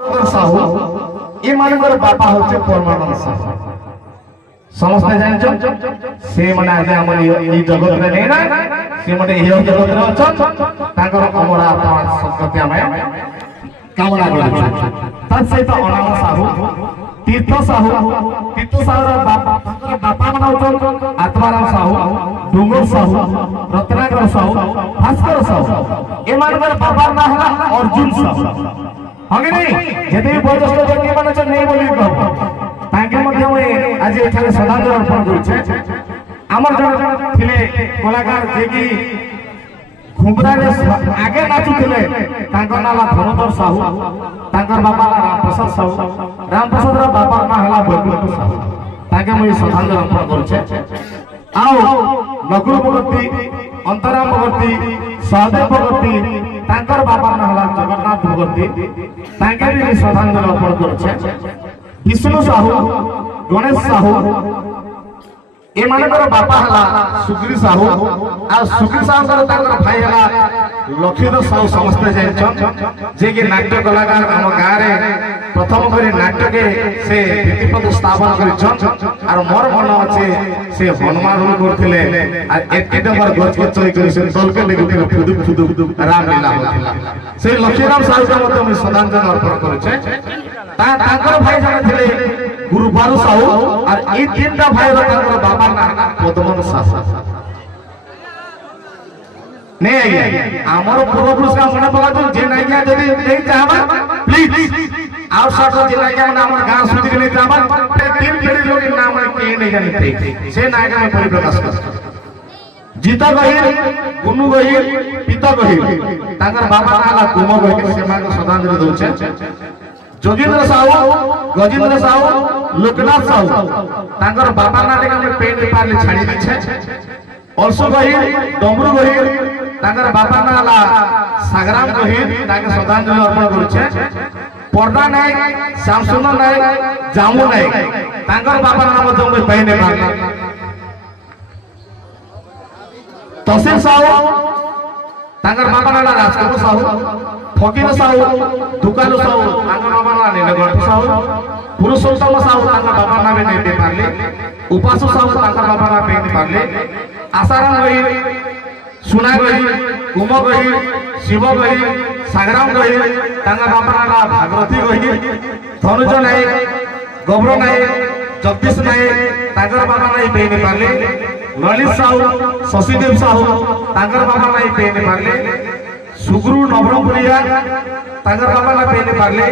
साहू ए मानकर बापा होचे परमानंद साहू समझते जानछन से माने आज हमर ई जगत रे नै ना से माने ई जगत रे अछन ताकर अमर आत्मा सत्य हमें कामना करू तद सहित अनाम साहू तीर्थ साहू रो बापा माने होचन आत्माराम साहू डुंगर साहू रत्नाकर साहू भास्कर साहू ए मानकर बापा ना हला अर्जुन साहू हगे नहीं यदि बयोज्येष्ठ व्यक्ति माने छ नहीं बोली कहब ताके मध्ये मैं आज एठारे श्रद्धांजलि अर्पण करू छे हमर जन थिले कलाकार जे की घुमरा रे आगे नाचु थिले ताकर नाला धनोदर साहू ताकर बापा रामप्रसाद साहू रामप्रसाद रो बापा ना हला बैकुंठ साहू ताके मैं श्रद्धांजलि अर्पण करू छे आओ नकुल भगवती अंतराम भगवती सहदेव भगवती तांकर बाबा ना हला जगन्नाथ भगवती तांके भी श्रद्धांजलि अर्पण करू छे विष्णु साहू गणेश साहू ए मानकर बापा हला सुग्री साहू आ सुग्री साहू कर तांकर भाई हला लक्ष्मीधर साहू समस्त जायछन जे के नाट्य कलाकार हम गां रे प्रथम करे नाट्य के से भित्तिपद स्थापन करिछन आर मोर मन अछि से हनुमान रोल करथिले आ एते नंबर गच गच करि से दल के लेके फुदु फुदु रामलीला होथिला से लक्ष्मीराम साहू का मत हम श्रद्धांजलि अर्पण करू छे तांकर भाई जने थिले गुरुबालू साहू और ई तीनटा भाई रो तांकर बाबा ना पद्मन साहू ने आइया हमर पूर्व पुरुष का मने पका तो जे नहीं गया यदि नहीं चाहबा प्लीज आउ साथ जे नहीं गया मने हमर गांव सुधि नहीं चाहबा तीन पीढ़ी लोग नाम के नहीं जानते से नायक में परिप्रकाश कर जीता गहिर गुनु गहिर पिता गहिर तांकर बाबा नाला कुम गहिर से मां को श्रद्धांजलि दउ छे जोगेंद्र साहू गजेंद्र साहू लोकनाथ साहू तांकर बाबा ना लेके हम पेट पाले छाड़ी दी छे ऑल्सो गहिर डमरू गहिर तांकर बाबा ना ला सागराम गहिर ताके श्रद्धांजलि अर्पण करू छे पर्दा नायक श्यामसुंदर नायक जामू नायक तांकर बाबा ना मध्य में पहने पाले तहसील साहू तांकर बाबा ना राजकमल साहू फकीर साहू दुकालू साहू तांकर बाबा ना नीलकंठ साहू पुरुषोत्तम साहू तांकर बाबा ना में नहीं पाले उपासु साहू तांकर बाबा ना पे नहीं पाले आसाराम गहिर सुना गहिर उम गहिर शिव गहिर सागराम गहिर तांकर बाबा ना भागवती गहिर धनुज नायक गौरव नायक जगदीश नायक तांकर बाबा ना पे नहीं पाले ललित साहू शशिदेव साहू तांकर बाबा ना पे नहीं पाले सुग्रू नवरंगपुरिया तांकर बाबा ना पे नहीं पाले।